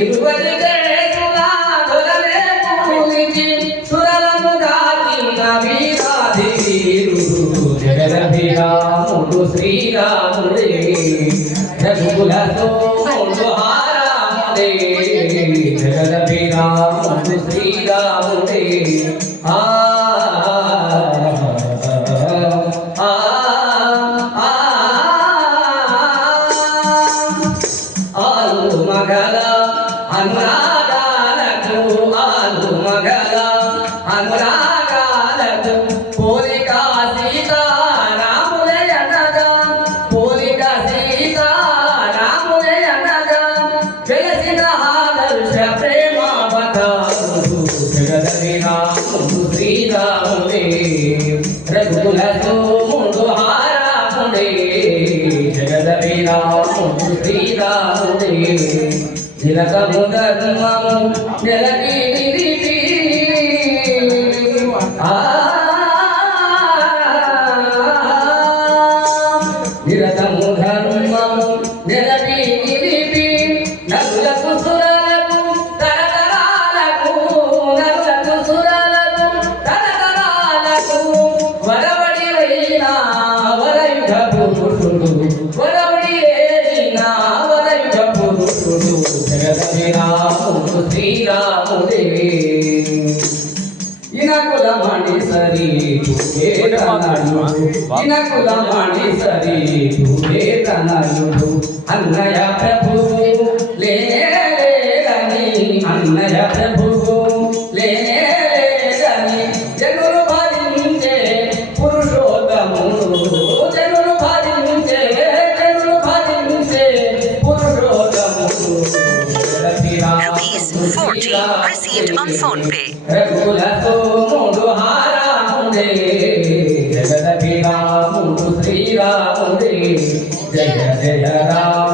ఇరువరికే సులా దొరలే పూలిచి సురలము దాచిన వీరాధి వీరుడు జగదభిరాముడు శ్రీరాముడే రఘుకుల సోముడు హారాముడే జగదభిరాముడు శ్రీరాముడే మగల అనురాగాలకు ఆలు మగల అనురాగాలకు పోలిక సీతారాములే అనగా పోలిక సీతారాములే అనగా వెలసిన ఆదర్శ ప్రేమావతారుడు జగదభిరాముడు శ్రీరాముడే రఘుకుల సోముడు హారాముడే జగదభిరాముడు శ్రీరాముడే నిరతము ధర్మము నెలకి నిలిపి నిరతము ధర్మము నెలకి నిలిపి నలులకు సురలకు తరతరాలకు నలులకు సురలకు తరతరాలకు వరవడి వైనా వరయుధ పురుషుడు వరవడి ఏరినా వరయుధ పురుషుడు జగదభిరాముడు శ్రీరాముడే ఇనకులమణి సరి ఇనకులమణి సరి తనయుడు అన్నయ ప్రభువు లేని అన్నయ ప్రభువు లేని జనులు భరించే పురుషోత్తముడు జనులు భరించే పురుషోత్తముడు ₹40 received on PhonePe. రఘుకుల సోముడు హారాముడే జగదభిరాముడు శ్రీరాముడే జయ జయ రామ